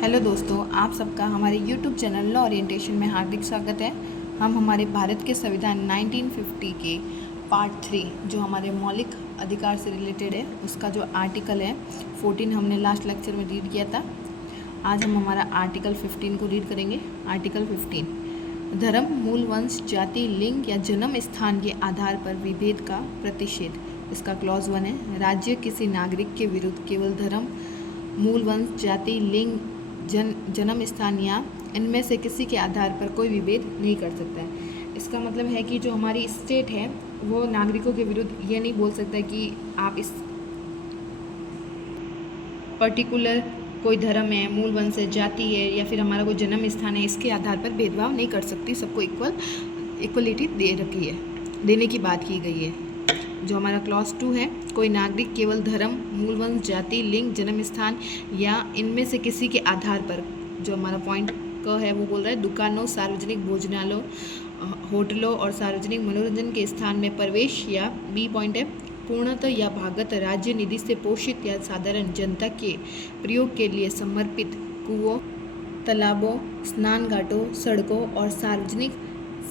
Hello दोस्तों, आप सबका हमारे YouTube चैनल लॉ ओरिएंटेशन में हार्दिक स्वागत है। हम हमारे भारत के संविधान 1950 के पार्ट 3 जो हमारे मौलिक अधिकार से रिलेटेड है, उसका जो आर्टिकल है 14 हमने लास्ट लेक्चर में रीड किया था। आज हम हमारा आर्टिकल 15 को रीड करेंगे। आर्टिकल 15, धर्म, मूल वंश, जाति, लिंग या जन्म स्थान के आधार पर विभेद का प्रतिषेध। इसका क्लॉज 1 है, राज्य किसी नागरिक के विरुद्ध केवल धर्म, मूल वंश, जाति, लिंग, जन्म स्थान या इनमें से किसी के आधार पर कोई विभेद नहीं कर सकता है। इसका मतलब है कि जो हमारी स्टेट है वो नागरिकों के विरुद्ध ये नहीं बोल सकता कि आप इस पर्टिकुलर कोई धर्म है, मूल वंश है, जाति है या फिर हमारा कोई जन्म स्थान है, इसके आधार पर भेदभाव नहीं कर सकती। सबको इक्वलिटी दे रखी है, देने की बात की गई है। जो हमारा क्लॉज 2 है, कोई नागरिक केवल धर्म, मूल वंश, जाति, लिंग, जन्म स्थान या इनमें से किसी के आधार पर, जो हमारा पॉइंट क है वो बोल रहा है, दुकानों, सार्वजनिक भोजनालयों, होटलों और सार्वजनिक मनोरंजन के स्थान में प्रवेश, या बी पॉइंट है, पूर्णतः या भागत राज्य निधि से पोषित या साधारण जनता के प्रयोग के लिए समर्पित कुओं, तालाबों, स्नान घाटों, सड़कों और सार्वजनिक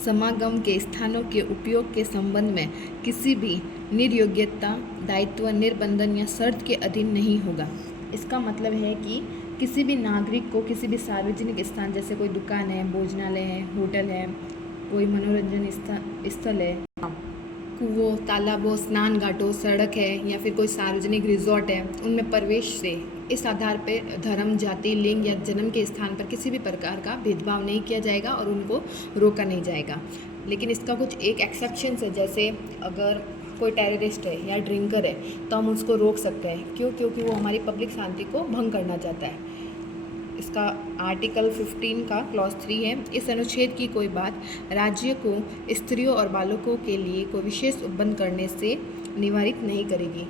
समागम के स्थानों के उपयोग के संबंध में किसी भी निर्योग्यता, दायित्व, निर्बंधन या शर्त के अधीन नहीं होगा। इसका मतलब है कि किसी भी नागरिक को किसी भी सार्वजनिक स्थान, जैसे कोई दुकान है, भोजनालय है, होटल है, कोई मनोरंजन स्थल है, कुओं, तालाबों, स्नान घाटों, सड़क है या फिर कोई सार्वजनिक रिजॉर्ट है, उनमें प्रवेश से इस आधार पर धर्म, जाति, लिंग या जन्म के स्थान पर किसी भी प्रकार का भेदभाव नहीं किया जाएगा और उनको रोका नहीं जाएगा। लेकिन इसका कुछ एक एक्सेप्शंस है, जैसे अगर कोई टेररिस्ट है या ड्रिंकर है तो हम उसको रोक सकते हैं। क्यों? क्योंकि वो हमारी पब्लिक शांति को भंग करना चाहता है। इसका आर्टिकल 15 का क्लॉज 3 है, इस अनुच्छेद की कोई बात राज्य को स्त्रियों और बालकों के लिए कोई विशेष उपबंध करने से निवारित नहीं करेगी।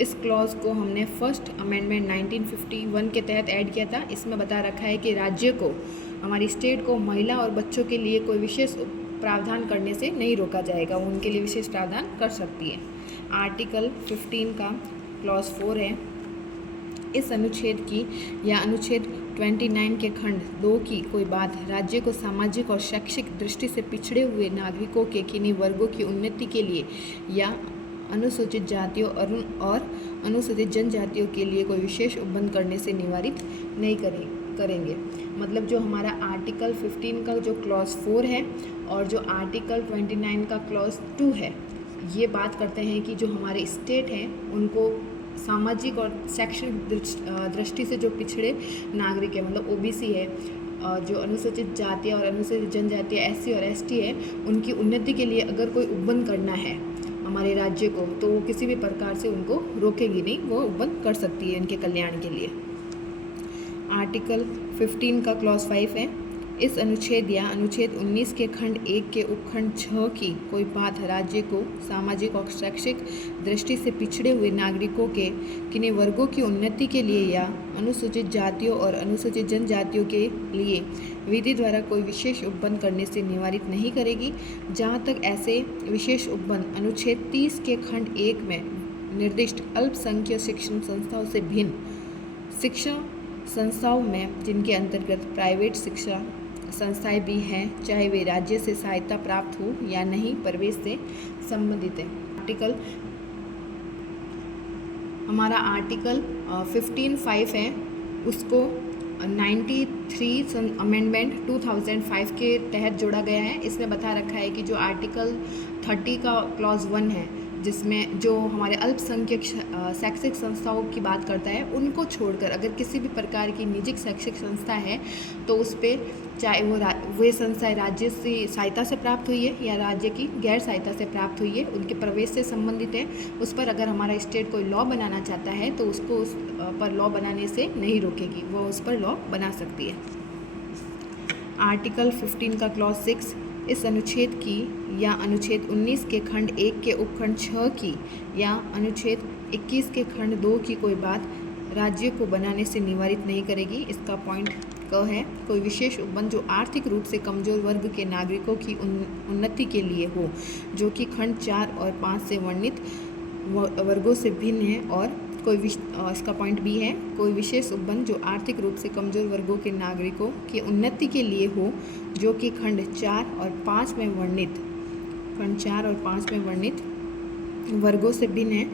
इस क्लॉज को हमने फर्स्ट अमेंडमेंट 1951 के तहत ऐड किया था। इसमें बता रखा है कि राज्य को, हमारी स्टेट को महिला और बच्चों के लिए कोई विशेष प्रावधान करने से नहीं रोका जाएगा, वो उनके लिए विशेष प्रावधान कर सकती है। आर्टिकल 15 का क्लॉज 4 है, इस अनुच्छेद की या अनुच्छेद 29 के खंड 2 की कोई बात राज्य को सामाजिक और शैक्षिक दृष्टि से पिछड़े हुए नागरिकों के किन्हीं वर्गों की उन्नति के लिए या अनुसूचित जातियों और अनुसूचित जनजातियों के लिए कोई विशेष उपबंध करने से निवारित नहीं करेंगे। मतलब जो हमारा आर्टिकल 15 का जो क्लॉज 4 है और जो आर्टिकल 29 का क्लॉज 2 है, ये बात करते हैं कि जो हमारे स्टेट हैं उनको सामाजिक और शैक्षणिक दृष्टि से जो पिछड़े नागरिक है, मतलब ओबीसी है, जो अनुसूचित जाति और अनुसूचित जनजाति, एससी और एसटी है, उनकी उन्नति के लिए अगर कोई उपबंध करना है हमारे राज्य को, तो वो किसी भी प्रकार से उनको रोकेगी नहीं, वो उपबंध कर सकती है उनके कल्याण के लिए। आर्टिकल 15 का क्लॉज 5 है, इस अनुच्छेद या अनुच्छेद 19 के खंड 1 के उपखंड 6 की कोई बात राज्य को सामाजिक और शैक्षिक दृष्टि से पिछड़े हुए नागरिकों के किन्हीं वर्गों की उन्नति के लिए या अनुसूचित जातियों और अनुसूचित जनजातियों के लिए विधि द्वारा कोई विशेष उपबंध करने से निवारित नहीं करेगी, जहाँ तक ऐसे विशेष उपबंध अनुच्छेद 30 के खंड 1 में निर्दिष्ट अल्पसंख्यक शिक्षण संस्थाओं से भिन्न शिक्षण संस्थाओं में, जिनके अंतर्गत प्राइवेट शिक्षा संस्थाएं भी हैं, चाहे वे राज्य से सहायता प्राप्त हो या नहीं, प्रवेश से संबंधित है। हमारा आर्टिकल 15(5) है, उसको 93 अमेंडमेंट 2005 के तहत जोड़ा गया है। इसमें बता रखा है कि जो आर्टिकल 30 का क्लॉज 1 है, जिसमें जो हमारे अल्पसंख्यक शैक्षिक संस्थाओं की बात करता है, उनको छोड़कर अगर किसी भी प्रकार की निजी शैक्षिक संस्था है तो उस पर, चाहे वो संस्थाएं राज्य से सहायता से प्राप्त हुई है या राज्य की गैर सहायता से प्राप्त हुई है, उनके प्रवेश से संबंधित है, उस पर अगर हमारा स्टेट कोई लॉ बनाना चाहता है तो उसको उस पर लॉ बनाने से नहीं रोकेगी, वो उस पर लॉ बना सकती है। आर्टिकल 15 का क्लॉज 6, इस अनुच्छेद की या अनुच्छेद 19 के खंड 1 के उपखंड 6 की या अनुच्छेद 21 के खंड 2 की कोई बात राज्य को बनाने से निवारित नहीं करेगी। इसका पॉइंट क है, कोई विशेष उपबंध जो आर्थिक रूप से कमजोर वर्ग के नागरिकों की उन्नति के लिए हो, जो कि खंड 4 और 5 से वर्णित वर्गों से भिन्न है और इसका पॉइंट बी है, कोई विशेष उपबंध जो आर्थिक रूप से कमज़ोर वर्गों के नागरिकों की उन्नति के लिए हो, जो कि खंड 4 और 5 में वर्णित वर्गों से भिन्न है,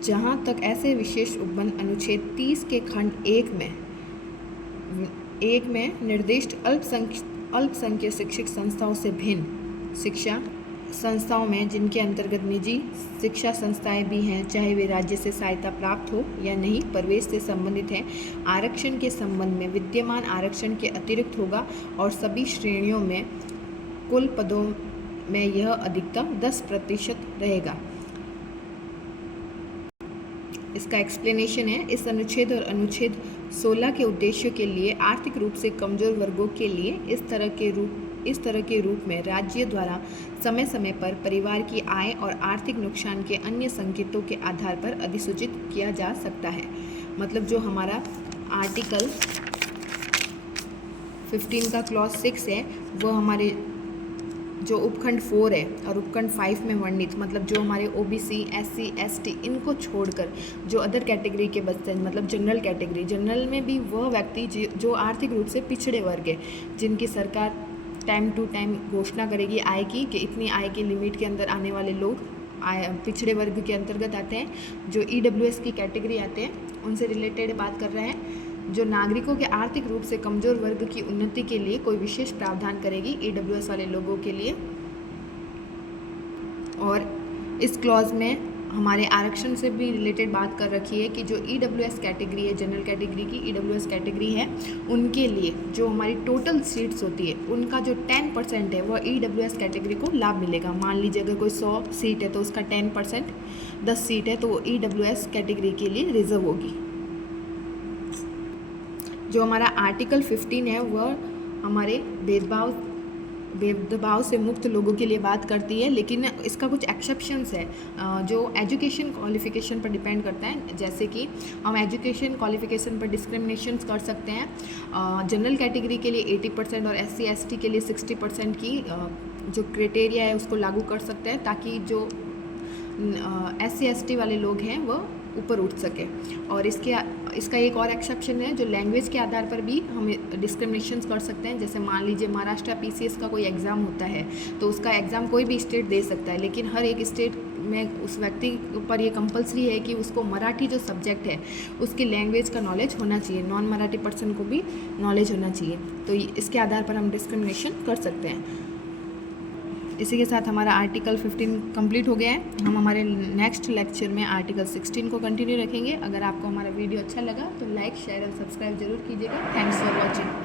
जहाँ तक ऐसे विशेष उपबंध अनुच्छेद 30 के खंड 1 में निर्दिष्ट अल्पसंख्यक शिक्षक संस्थाओं से भिन्न शिक्षा संस्थाओं में, जिनके अंतर्गत निजी शिक्षा संस्थाएं भी हैं, चाहे वे राज्य से सहायता प्राप्त हो या नहीं, प्रवेश से संबंधित हैं, आरक्षण के संबंध में विद्यमान आरक्षण के अतिरिक्त होगा और सभी श्रेणियों में कुल पदों में यह अधिकतम 10% रहेगा। इसका एक्सप्लेनेशन है, इस अनुच्छेद और अनुच्छेद 16 के उद्देश्यों के लिए आर्थिक रूप से कमजोर वर्गों के लिए इस तरह के रूप में राज्य द्वारा समय समय पर परिवार की आय और आर्थिक नुकसान के अन्य संकेतों के आधार पर अधिसूचित किया जा सकता है। मतलब जो हमारा आर्टिकल 15 का क्लॉज 6 है, वो हमारे जो उपखंड 4 है और उपखंड 5 में वर्णित, मतलब जो हमारे OBC, SC, ST इनको छोड़कर जो अदर कैटेगरी के बचते हैं, मतलब जनरल में भी वह व्यक्ति जो आर्थिक रूप से पिछड़े वर्ग है, जिनकी सरकार टाइम टू टाइम घोषणा करेगी आय की कि इतनी आय के लिमिट के अंदर आने वाले लोग पिछड़े वर्ग के अंतर्गत आते हैं। जो EWS की कैटेगरी आते हैं उनसे रिलेटेड बात कर रहे हैं, जो नागरिकों के आर्थिक रूप से कमज़ोर वर्ग की उन्नति के लिए कोई विशेष प्रावधान करेगी EWS वाले लोगों के लिए। और इस क्लॉज में हमारे आरक्षण से भी रिलेटेड बात कर रखी है कि जो EWS कैटेगरी है, जनरल कैटेगरी की EWS कैटेगरी है, उनके लिए जो हमारी टोटल सीट्स होती है उनका जो 10% है वह EWS कैटेगरी को लाभ मिलेगा। मान लीजिए अगर कोई 100 सीट है तो उसका 10%, 10 सीट है तो वो EWS कैटेगरी के लिए रिजर्व होगी। जो हमारा आर्टिकल 15 है वह हमारे भेदभाव से मुक्त लोगों के लिए बात करती है, लेकिन इसका कुछ एक्सेप्शंस है जो एजुकेशन क्वालिफिकेशन पर डिपेंड करता है। जैसे कि हम एजुकेशन क्वालिफिकेशन पर डिस्क्रिमिनेशन कर सकते हैं। जनरल कैटेगरी के लिए 80% और SC ST के लिए 60% की जो क्राइटेरिया है उसको लागू कर सकते हैं, ताकि जो SC ST वाले लोग हैं वह ऊपर उठ सके। और इसका एक और एक्सेप्शन है, जो लैंग्वेज के आधार पर भी हम डिस्क्रिमिनेशन कर सकते हैं। जैसे मान लीजिए महाराष्ट्र PCS का कोई एग्ज़ाम होता है तो उसका एग्ज़ाम कोई भी स्टेट दे सकता है, लेकिन हर एक स्टेट में उस व्यक्ति पर ये कंपलसरी है कि उसको मराठी जो सब्जेक्ट है उसकी लैंग्वेज का नॉलेज होना चाहिए, नॉन मराठी पर्सन को भी नॉलेज होना चाहिए। तो इसके आधार पर हम डिस्क्रिमिनेशन कर सकते हैं। इसी के साथ हमारा आर्टिकल 15 कंप्लीट हो गया है। हम हमारे नेक्स्ट लेक्चर में आर्टिकल 16 को कंटिन्यू रखेंगे। अगर आपको हमारा वीडियो अच्छा लगा तो लाइक, शेयर और सब्सक्राइब जरूर कीजिएगा। Thanks for watching.